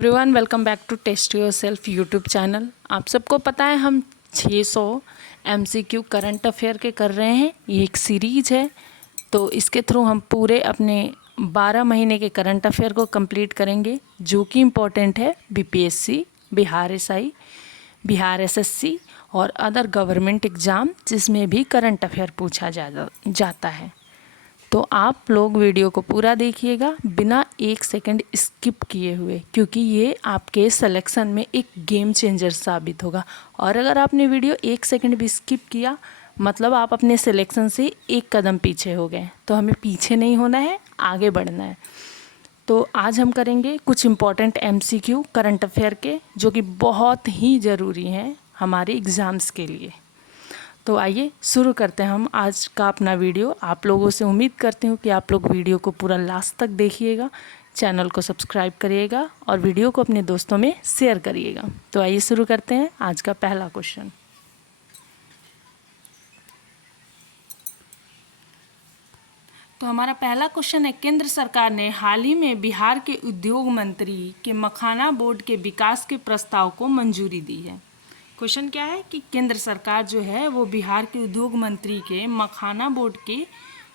Everyone welcome back to test yourself YouTube channel. आप सबको पता है हम 600 MCQ करंट अफेयर के कर रहे हैं। ये एक सीरीज है, तो इसके थ्रू हम पूरे अपने 12 महीने के करंट अफेयर को कंप्लीट करेंगे, जो कि इम्पोर्टेंट है BPSC, Bihar SI, Bihar SSC और अदर गवर्नमेंट एग्ज़ाम जिसमें भी करंट अफेयर पूछा जाता है। तो आप लोग वीडियो को पूरा देखिएगा बिना एक सेकंड स्किप किए हुए, क्योंकि ये आपके सिलेक्शन में एक गेम चेंजर साबित होगा। और अगर आपने वीडियो एक सेकंड भी स्किप किया मतलब आप अपने सिलेक्शन से एक कदम पीछे हो गए। तो हमें पीछे नहीं होना है, आगे बढ़ना है। तो आज हम करेंगे कुछ इम्पॉर्टेंट MCQ करंट अफेयर के, जो कि बहुत ही ज़रूरी हैं हमारे एग्ज़ाम्स के लिए। तो आइए शुरू करते हैं हम आज का अपना वीडियो। आप लोगों से उम्मीद करती हूँ कि आप लोग वीडियो को पूरा लास्ट तक देखिएगा, चैनल को सब्सक्राइब करिएगा और वीडियो को अपने दोस्तों में शेयर करिएगा। तो आइए शुरू करते हैं आज का पहला क्वेश्चन। तो हमारा पहला क्वेश्चन है, केंद्र सरकार ने हाल ही में बिहार के उद्योग मंत्री के मखाना बोर्ड के विकास के प्रस्ताव को मंजूरी दी है। क्वेश्चन क्या है कि केंद्र सरकार जो है वो बिहार के उद्योग मंत्री के मखाना बोर्ड के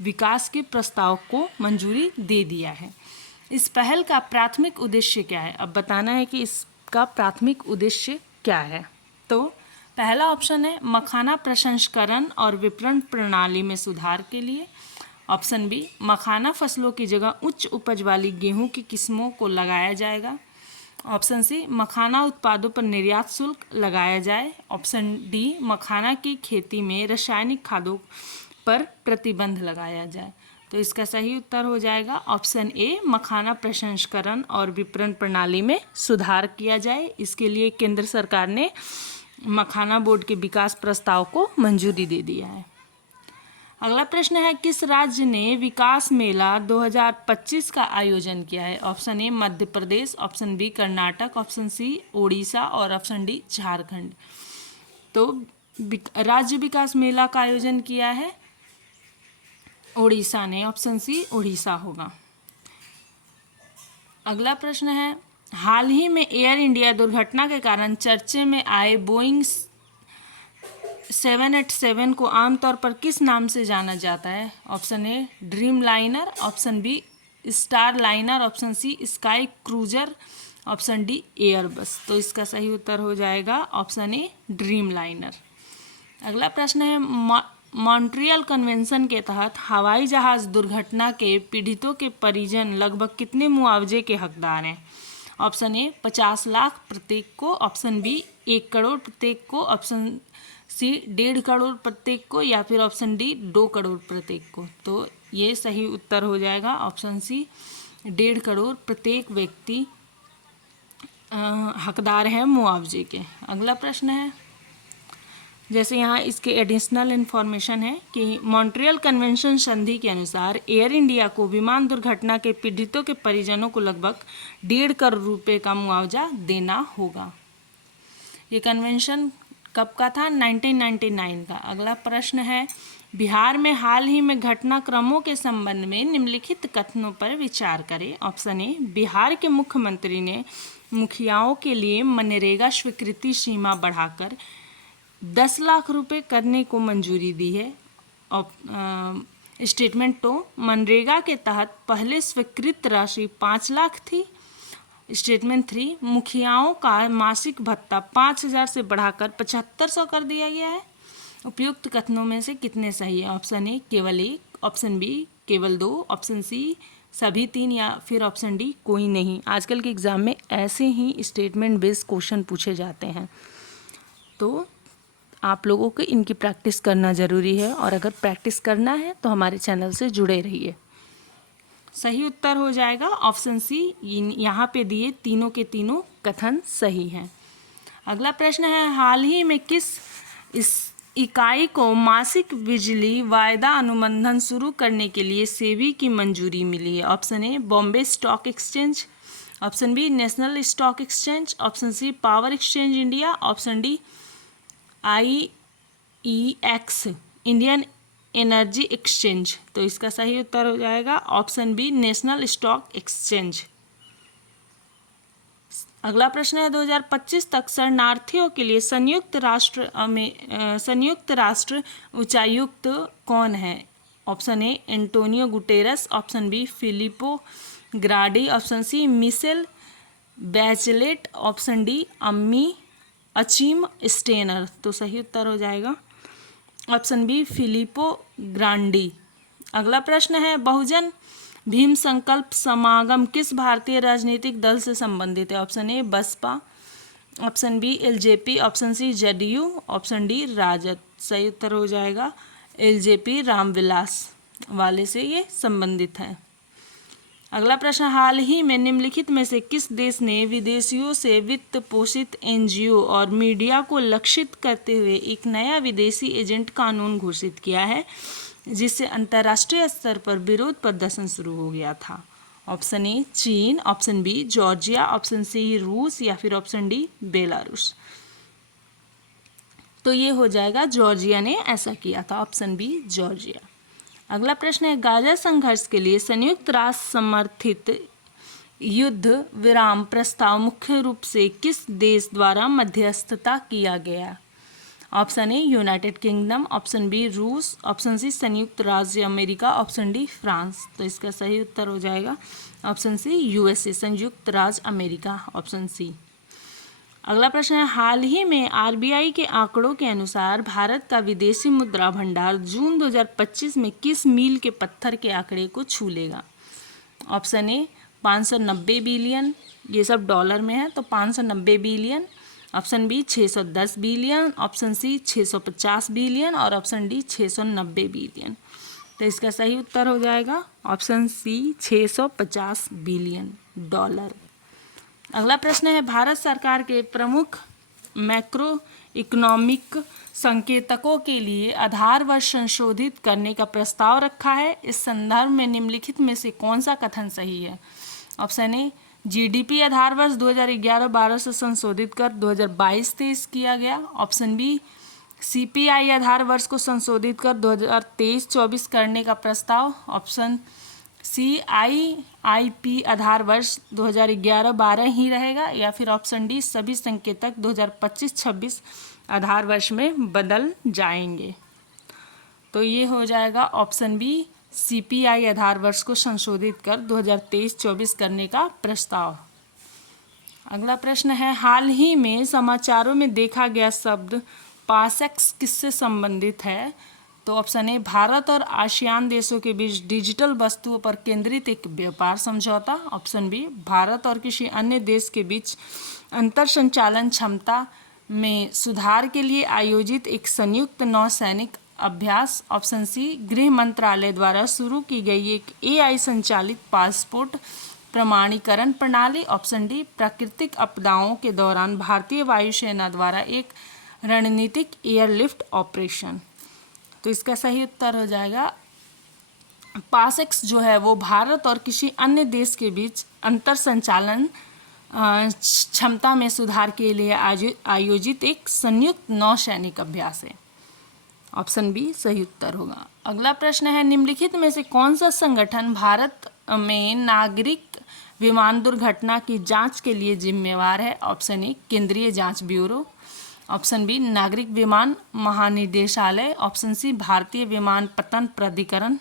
विकास के प्रस्ताव को मंजूरी दे दिया है। इस पहल का प्राथमिक उद्देश्य क्या है? अब बताना है कि इसका प्राथमिक उद्देश्य क्या है। तो पहला ऑप्शन है मखाना प्रसंस्करण और विपणन प्रणाली में सुधार के लिए। ऑप्शन बी, मखाना फसलों की जगह उच्च उपज वाली गेहूं की किस्मों को लगाया जाएगा। ऑप्शन सी, मखाना उत्पादों पर निर्यात शुल्क लगाया जाए। ऑप्शन डी, मखाना की खेती में रासायनिक खादों पर प्रतिबंध लगाया जाए। तो इसका सही उत्तर हो जाएगा ऑप्शन ए, मखाना प्रसंस्करण और विपणन प्रणाली में सुधार किया जाए। इसके लिए केंद्र सरकार ने मखाना बोर्ड के विकास प्रस्ताव को मंजूरी दे दिया है। अगला प्रश्न है, किस राज्य ने विकास मेला 2025 का आयोजन किया है? Option A Madhya Pradesh, option B Karnataka, option C Odisha और ऑप्शन डी झारखंड। तो राज्य विकास मेला का आयोजन किया है ओडिशा ने। ऑप्शन सी ओडिशा होगा। अगला प्रश्न है, हाल ही में एयर इंडिया दुर्घटना के कारण चर्चे में आए बोइंग 787 को आमतौर पर किस नाम से जाना जाता है? Option A dreamliner, option B starliner, option C sky cruiser, option D Airbus. तो इसका सही उत्तर हो जाएगा ऑप्शन ए ड्रीम लाइनर। अगला प्रश्न है, मॉन्ट्रियल कन्वेंशन के तहत हवाई जहाज दुर्घटना के पीड़ितों के परिजन लगभग कितने मुआवजे के हकदार हैं? ऑप्शन ए 50 लाख प्रत्येक को, ऑप्शन बी 1 करोड़ प्रत्येक को, ऑप्शन सी 1.5 करोड़ प्रत्येक को, या फिर ऑप्शन डी 2 करोड़ प्रत्येक को। तो ये सही उत्तर हो जाएगा ऑप्शन सी 1.5 करोड़ प्रत्येक व्यक्ति हकदार है मुआवजे के। अगला प्रश्न है, जैसे यहाँ इसके एडिशनल इन्फॉर्मेशन है कि मॉन्ट्रियल कन्वेंशन संधि के अनुसार एयर इंडिया को विमान दुर्घटना के पीड़ितों के परिजनों को लगभग 1.5 करोड़ रुपये का मुआवजा देना होगा। ये कन्वेंशन कब का था? 1999 का। अगला प्रश्न है, बिहार में हाल ही में घटनाक्रमों के संबंध में निम्नलिखित कथनों पर विचार करें। ऑप्शन ए, बिहार के मुख्यमंत्री ने मुखियाओं के लिए मनरेगा स्वीकृति सीमा बढ़ाकर 10 लाख रुपए करने को मंजूरी दी है। स्टेटमेंट तो मनरेगा के तहत पहले स्वीकृत राशि 5 लाख थी। स्टेटमेंट 3, मुखियाओं का मासिक भत्ता 5,000 से बढ़ाकर 7,500 कर दिया गया है। उपयुक्त कथनों में से कितने सही है? ऑप्शन ए केवल 1, ऑप्शन बी केवल 2, ऑप्शन सी सभी 3, या फिर ऑप्शन डी कोई नहीं। आजकल के एग्ज़ाम में ऐसे ही स्टेटमेंट बेस्ड क्वेश्चन पूछे जाते हैं, तो आप लोगों को इनकी प्रैक्टिस करना ज़रूरी है। और अगर प्रैक्टिस करना है तो हमारे चैनल से जुड़े रहिए। सही उत्तर हो जाएगा ऑप्शन सी। यहाँ पे दिए तीनों के तीनों कथन सही हैं। अगला प्रश्न है, हाल ही में किस इस इकाई को मासिक बिजली वायदा अनुबंधन शुरू करने के लिए सेबी की मंजूरी मिली है? Option A Bombay Stock Exchange, option B National Stock Exchange, option C Power Exchange India, option D IEX Indian Energy Exchange. तो इसका सही उत्तर हो जाएगा option B National Stock Exchange. अगला प्रश्न है 2025 तक शरणार्थियों के लिए संयुक्त राष्ट्र उच्चायुक्त कौन है? Option A Antonio Guterres, option B Filippo Grandi, option C Michelle Bachelet, option D Achim Steiner. तो सही उत्तर हो जाएगा ऑप्शन बी फिलिपो ग्रांडी। अगला प्रश्न है बहुजन भीम संकल्प समागम किस भारतीय राजनीतिक दल से संबंधित है? Option A Baspa, option B LJP, option C JDU, option D Rajad. सही उत्तर हो जाएगा एलजेपी रामविलास वाले से ये संबंधित है। अगला प्रश्न हाल ही में निम्नलिखित में से किस देश ने विदेशियों से वित्त पोषित एनजीओ और मीडिया को लक्षित करते हुए एक नया विदेशी एजेंट कानून घोषित किया है जिससे अंतर्राष्ट्रीय स्तर पर विरोध प्रदर्शन शुरू हो गया था? ऑप्शन ए चीन, option B Georgia, option C रूस या फिर ऑप्शन डी बेलारूस। तो ये हो जाएगा जॉर्जिया ने ऐसा किया था, ऑप्शन बी जॉर्जिया। अगला प्रश्न है गाजा संघर्ष के लिए संयुक्त राष्ट्र समर्थित युद्ध विराम प्रस्ताव मुख्य रूप से किस देश द्वारा मध्यस्थता किया गया? Option A United Kingdom, option B रूस, ऑप्शन सी संयुक्त राज्य अमेरिका, ऑप्शन डी फ्रांस। तो इसका सही उत्तर हो जाएगा ऑप्शन सी यूएसए, संयुक्त राज्य अमेरिका, ऑप्शन सी। अगला प्रश्न है हाल ही में आरबीआई के आंकड़ों के अनुसार भारत का विदेशी मुद्रा भंडार जून 2025 में किस मील के पत्थर के आंकड़े को छू लेगा? ऑप्शन ए 590 बिलियन, ये सब डॉलर में है तो 590 billion, option B 610 billion, option C 650 billion और ऑप्शन डी 690 बिलियन। तो इसका सही उत्तर हो जाएगा ऑप्शन सी 650 बिलियन डॉलर। अगला प्रश्न है भारत सरकार के प्रमुख मैक्रो इकोनॉमिक संकेतकों के लिए आधार वर्ष संशोधित करने का प्रस्ताव रखा है। इस संदर्भ में निम्नलिखित में से कौन सा कथन सही है? ऑप्शन ए जीडीपी आधार वर्ष 2011-12 से संशोधित कर 2022-23 किया गया, ऑप्शन बी सीपीआई आधार वर्ष को संशोधित कर 2023-24 करने का प्रस्ताव, ऑप्शन सी आईआईपी आधार वर्ष 2011-12 ही रहेगा, या फिर ऑप्शन डी सभी संकेतक 2025-26 आधार वर्ष में बदल जाएंगे। तो ये हो जाएगा ऑप्शन बी सीपीआई आधार वर्ष को संशोधित कर 2023-24 करने का प्रस्ताव। अगला प्रश्न है हाल ही में समाचारों में देखा गया शब्द पासेक्स किससे संबंधित है? तो ऑप्शन ए भारत और आसियान देशों के बीच डिजिटल वस्तुओं पर केंद्रित एक व्यापार समझौता, ऑप्शन बी भारत और किसी अन्य देश के बीच अंतर संचालन क्षमता में सुधार के लिए आयोजित एक संयुक्त नौसैनिक अभ्यास, ऑप्शन सी गृह मंत्रालय द्वारा शुरू की गई एक एआई संचालित पासपोर्ट प्रमाणीकरण प्रणाली, ऑप्शन डी प्राकृतिक आपदाओं के दौरान भारतीय वायुसेना द्वारा एक रणनीतिक एयरलिफ्ट ऑपरेशन। तो इसका सही उत्तर हो जाएगा पासेक्स जो है वो भारत और किसी अन्य देश के बीच अंतर संचालन क्षमता में सुधार के लिए आयोजित एक संयुक्त नौसैनिक अभ्यास है, ऑप्शन बी सही उत्तर होगा। अगला प्रश्न है निम्नलिखित में से कौन सा संगठन भारत में नागरिक विमान दुर्घटना की जांच के लिए जिम्मेवार है? ऑप्शन ए केंद्रीय जांच ब्यूरो, ऑप्शन बी नागरिक विमान महानिदेशालय, ऑप्शन सी भारतीय विमानपत्तन प्राधिकरण,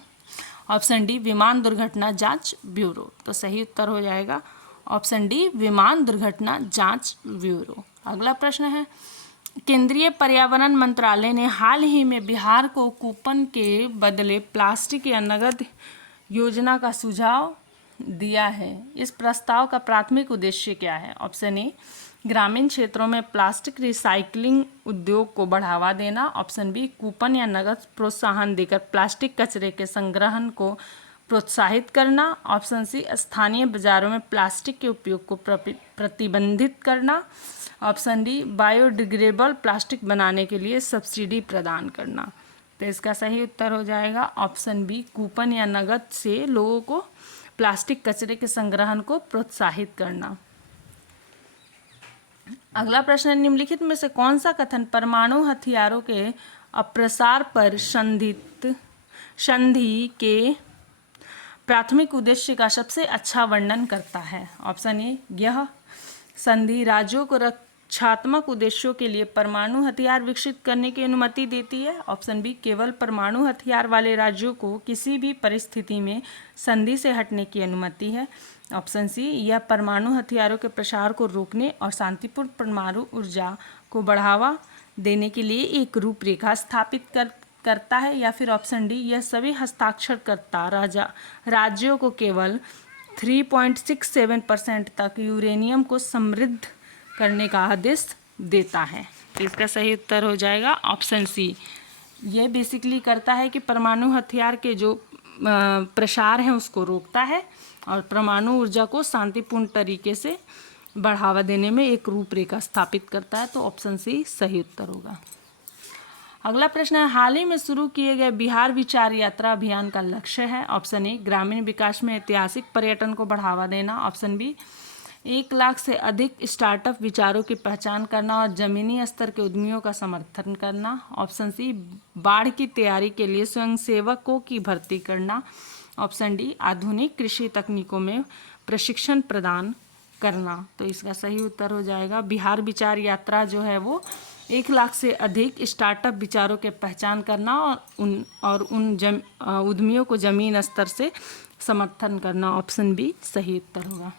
ऑप्शन डी विमान दुर्घटना जांच ब्यूरो। तो सही उत्तर हो जाएगा ऑप्शन डी विमान दुर्घटना जांच ब्यूरो। अगला प्रश्न है केंद्रीय पर्यावरण मंत्रालय ने हाल ही में बिहार को कूपन के बदले प्लास्टिक या नगद योजना का सुझाव दिया है। इस प्रस्ताव का प्राथमिक उद्देश्य क्या है? ऑप्शन ए ग्रामीण क्षेत्रों में प्लास्टिक रिसाइकलिंग उद्योग को बढ़ावा देना, ऑप्शन बी कूपन या नगद प्रोत्साहन देकर प्लास्टिक कचरे के संग्रहण को प्रोत्साहित करना, ऑप्शन सी स्थानीय बाजारों में प्लास्टिक के उपयोग को प्रतिबंधित करना, ऑप्शन डी बायोडिग्रेडेबल प्लास्टिक बनाने के लिए सब्सिडी प्रदान करना। तो इसका सही उत्तर हो जाएगा ऑप्शन बी कूपन या नगद से लोगों को प्लास्टिक कचरे के संग्रहण को प्रोत्साहित करना। अगला प्रश्न निम्नलिखित में से कौन सा कथन परमाणु हथियारों के अप्रसार पर संधि के प्राथमिक उद्देश्य का सबसे अच्छा वर्णन करता है? ऑप्शन ए यह संधि राज्यों को रक्षात्मक उद्देश्यों के लिए परमाणु हथियार विकसित करने की अनुमति देती है। ऑप्शन बी, केवल परमाणु हथियार वाले राज्यों को किसी भी परिस्थिति में संधि से हटने की अनुमति है। ऑप्शन सी, यह परमाणु हथियारों के प्रसार को रोकने और शांतिपूर्ण परमाणु ऊर्जा को बढ़ावा देने के लिए एक रूपरेखा स्थापित करता है। या फिर ऑप्शन डी, यह सभी हस्ताक्षरकर्ता राज्यों को केवल 3.67% तक यूरेनियम को समृद्ध करने का आदेश देता है। तो इसका सही उत्तर हो जाएगा ऑप्शन सी। ये बेसिकली करता है कि परमाणु हथियार के जो प्रसार हैं उसको रोकता है और परमाणु ऊर्जा को शांतिपूर्ण तरीके से बढ़ावा देने में एक रूपरेखा स्थापित करता है। तो ऑप्शन सी सही उत्तर होगा। अगला प्रश्न है, हाल ही में शुरू किए गए बिहार विचार यात्रा अभियान का लक्ष्य है। ऑप्शन ए, ग्रामीण विकास में ऐतिहासिक पर्यटन को बढ़ावा देना। ऑप्शन बी, 1 लाख से अधिक स्टार्टअप विचारों की पहचान करना और जमीनी स्तर के उद्यमियों का समर्थन करना। ऑप्शन सी, बाढ़ की तैयारी के लिए स्वयंसेवकों की भर्ती करना। ऑप्शन डी, आधुनिक कृषि तकनीकों में प्रशिक्षण प्रदान करना। तो इसका सही उत्तर हो जाएगा बिहार विचार यात्रा जो है वो 1 लाख से अधिक स्टार्टअप विचारों के पहचान करना और उन उद्यमियों को जमीन स्तर से समर्थन करना। ऑप्शन बी सही उत्तर होगा।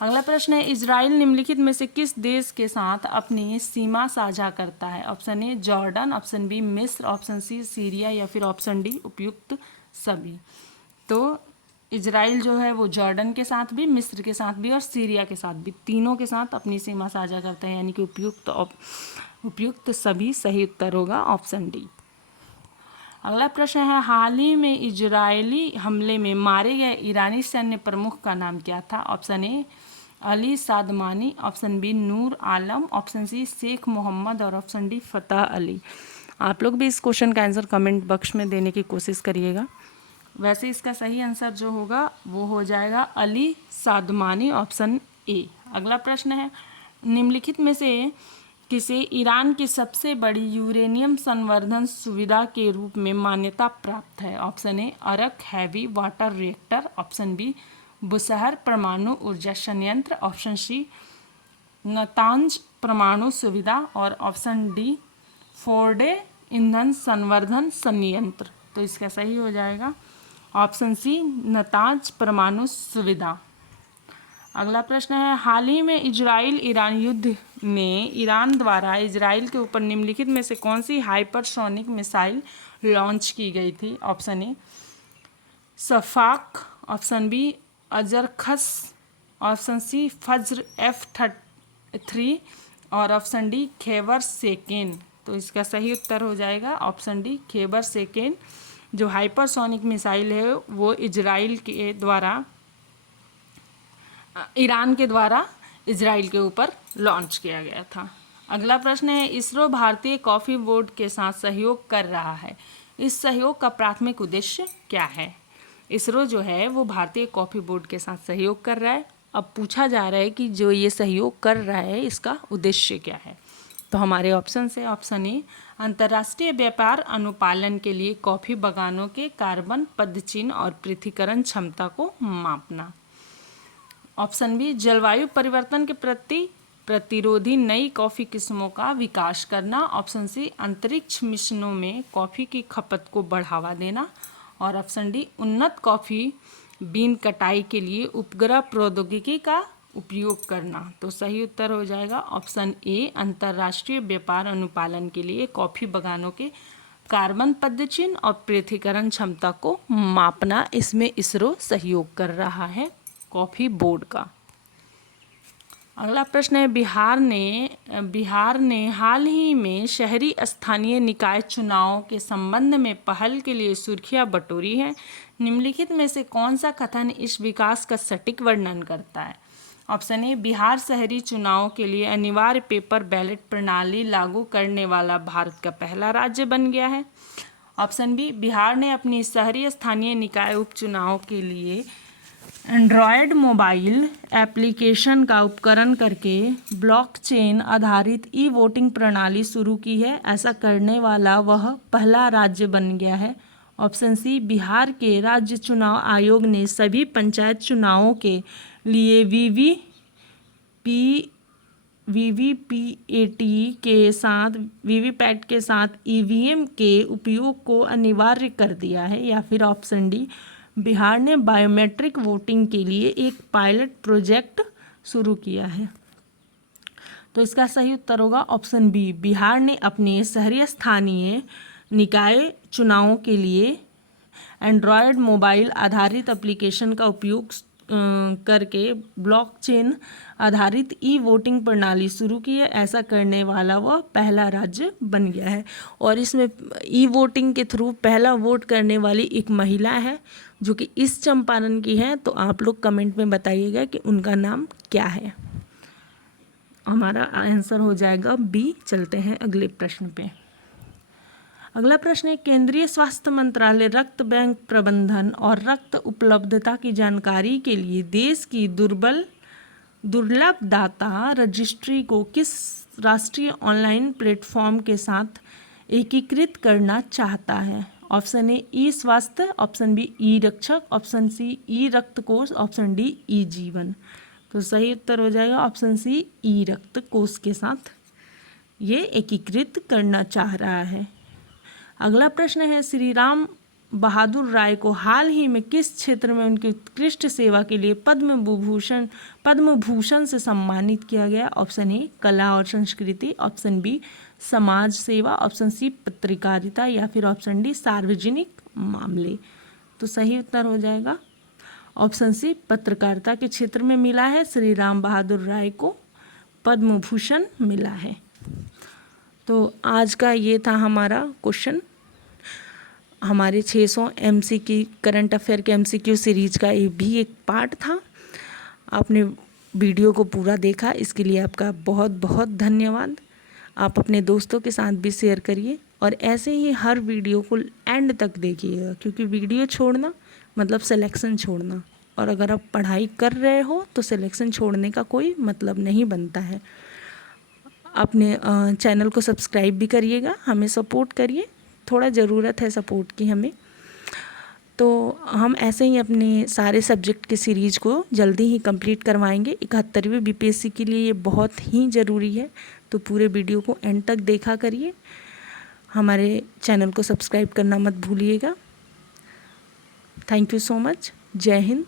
अगला प्रश्न है, इजराइल निम्नलिखित में से किस देश के साथ अपनी सीमा साझा करता है। Option A, Jordan. Option B, मिस्र। Option C, Syria. या फिर ऑप्शन डी, उपयुक्त सभी। तो इजराइल जो है वो जॉर्डन के साथ भी, मिस्र के साथ भी और सीरिया के साथ भी, तीनों के साथ अपनी सीमा साझा करते हैं, यानी कि उपयुक्त सभी सही उत्तर होगा ऑप्शन डी। अगला प्रश्न है, हाल ही में इजरायली हमले में मारे गए ईरानी सैन्य प्रमुख का नाम क्या था। Option A, Ali Sadmani. Option B, Noor Alam. Option C, Sheikh Mohammed. और ऑप्शन डी, फतह अली। आप लोग भी इस क्वेश्चन का आंसर कमेंट बॉक्स में देने की कोशिश करिएगा। वैसे इसका सही आंसर जो होगा वो हो जाएगा अली सादमानी, ऑप्शन ए। अगला प्रश्न है, निम्नलिखित में से किसे ईरान की सबसे बड़ी यूरेनियम संवर्धन सुविधा के रूप में मान्यता प्राप्त है। Option A, Arak heavy water reactor. Option B, Bushehr परमाणु ऊर्जा संयंत्र। ऑप्शन सी, नतांज परमाणु सुविधा। और ऑप्शन डी, फोर्डे ईंधन संवर्धन संयंत्र। तो इसका सही हो जाएगा ऑप्शन सी, नतांज परमाणु सुविधा। अगला प्रश्न है, हाल ही में इजराइल ईरान युद्ध में ईरान द्वारा इजराइल के ऊपर निम्नलिखित में से कौन सी हाइपरसोनिक मिसाइल लॉन्च की गई थी। Option A, Safaq. Option B, Azarakhsh. Option C, Fajr F-3 और ऑप्शन डी, खैबर सेकेन। तो इसका सही उत्तर हो जाएगा ऑप्शन डी, खैबर सेकेन। जो हाइपरसोनिक मिसाइल है वो इजराइल के द्वारा, ईरान के द्वारा इजराइल के ऊपर लॉन्च किया गया था। अगला प्रश्न है, इसरो भारतीय कॉफ़ी बोर्ड के साथ सहयोग कर रहा है। इस सहयोग का प्राथमिक उद्देश्य क्या है। इसरो जो है वो भारतीय कॉफ़ी बोर्ड के साथ सहयोग कर रहा है। अब पूछा जा रहा है कि जो ये सहयोग कर रहा है इसका उद्देश्य क्या है। तो हमारे ऑप्शन है, ऑप्शन ए, अंतर्राष्ट्रीय व्यापार अनुपालन के लिए कॉफ़ी बागानों के कार्बन पदचिह्न और पृथक्करण क्षमता को मापना। ऑप्शन बी, जलवायु परिवर्तन के प्रति प्रतिरोधी नई कॉफ़ी किस्मों का विकास करना। ऑप्शन सी, अंतरिक्ष मिशनों में कॉफ़ी की खपत को बढ़ावा देना। और ऑप्शन डी, उन्नत कॉफ़ी बीन कटाई के लिए उपग्रह प्रौद्योगिकी का उपयोग करना। तो सही उत्तर हो जाएगा ऑप्शन ए, अंतर्राष्ट्रीय व्यापार अनुपालन के लिए कॉफ़ी बागानों के कार्बन पदचिह्न और पृथक्करण क्षमता को मापना। इसमें इसरो सहयोग कर रहा है कॉफ़ी बोर्ड का। अगला प्रश्न है, बिहार ने हाल ही में शहरी स्थानीय निकाय चुनाव के संबंध में पहल के लिए सुर्खियां बटोरी है। निम्नलिखित में से कौन सा कथन इस विकास का सटीक वर्णन करता है। ऑप्शन ए, बिहार शहरी चुनाव के लिए अनिवार्य पेपर बैलेट प्रणाली लागू करने वाला भारत का पहला राज्य बन गया है। ऑप्शन बी, बिहार ने अपनी शहरी स्थानीय निकाय उपचुनाव के लिए एंड्रॉयड मोबाइल एप्लीकेशन का उपकरण करके ब्लॉकचेन आधारित ई वोटिंग प्रणाली शुरू की है। ऐसा करने वाला वह पहला राज्य बन गया है। ऑप्शन सी, बिहार के राज्य चुनाव आयोग ने सभी पंचायत चुनावों के लिए वीवीपैट वीवीपैट के साथ ईवीएम के उपयोग को अनिवार्य कर दिया है, या फिर ऑप्शन डी, बिहार ने बायोमेट्रिक वोटिंग के लिए एक पायलट प्रोजेक्ट शुरू किया है। तो इसका सही उत्तर होगा ऑप्शन बी, बिहार ने अपने शहरी स्थानीय निकाय चुनावों के लिए एंड्रॉयड मोबाइल आधारित एप्लीकेशन का उपयोग करके ब्लॉकचेन आधारित ई वोटिंग प्रणाली शुरू की है। ऐसा करने वाला वह पहला राज्य बन गया है। और इसमें ई वोटिंग के थ्रू पहला वोट करने वाली एक महिला है जो कि इस चंपारण की है। तो आप लोग कमेंट में बताइएगा कि उनका नाम क्या है। हमारा आंसर हो जाएगा बी। चलते हैं अगले प्रश्न पे। अगला प्रश्न है, केंद्रीय स्वास्थ्य मंत्रालय रक्त बैंक प्रबंधन और रक्त उपलब्धता की जानकारी के लिए देश की दुर्लभ दाता रजिस्ट्री को किस राष्ट्रीय ऑनलाइन प्लेटफॉर्म के साथ एकीकृत करना चाहता है? ऑप्शन ए ई स्वास्थ्य, ऑप्शन बी ई रक्षक, ऑप्शन सी ई रक्त कोष, ऑप्शन डी ई जीवन। तो सही उत्तर हो जाएगा ऑप्शन सी, ई रक्त कोष के साथ ये एकीकृत करना चाह रहा है। अगला प्रश्न है, श्री राम बहादुर राय को हाल ही में किस क्षेत्र में उनकी उत्कृष्ट सेवा के लिए पद्म भूषण से सम्मानित किया गया? ऑप्शन ए कला और संस्कृति, ऑप्शन बी समाज सेवा, ऑप्शन सी पत्रकारिता, या फिर ऑप्शन डी सार्वजनिक मामले। तो सही उत्तर हो जाएगा ऑप्शन सी, पत्रकारिता के क्षेत्र में मिला है। श्री राम बहादुर राय को पद्म भूषण मिला है। तो आज का ये था हमारा क्वेश्चन। हमारे 600 MCQ करंट अफेयर के MCQ सीरीज का ये भी एक पार्ट था। आपने वीडियो को पूरा देखा, इसके लिए आपका बहुत बहुत धन्यवाद। आप अपने दोस्तों के साथ भी शेयर करिए और ऐसे ही हर वीडियो को एंड तक देखिएगा, क्योंकि वीडियो छोड़ना मतलब सिलेक्शन छोड़ना, और अगर आप पढ़ाई कर रहे हो तो सिलेक्शन छोड़ने का कोई मतलब नहीं बनता है। अपने चैनल को सब्सक्राइब भी करिएगा, हमें सपोर्ट करिए, थोड़ा ज़रूरत है सपोर्ट की हमें। तो हम ऐसे ही अपने सारे सब्जेक्ट के सीरीज़ को जल्दी ही कंप्लीट करवाएंगे। 71वें BPSC के लिए ये बहुत ही ज़रूरी है, तो पूरे वीडियो को एंड तक देखा करिए। हमारे चैनल को सब्सक्राइब करना मत भूलिएगा। Thank you so much. जय हिंद।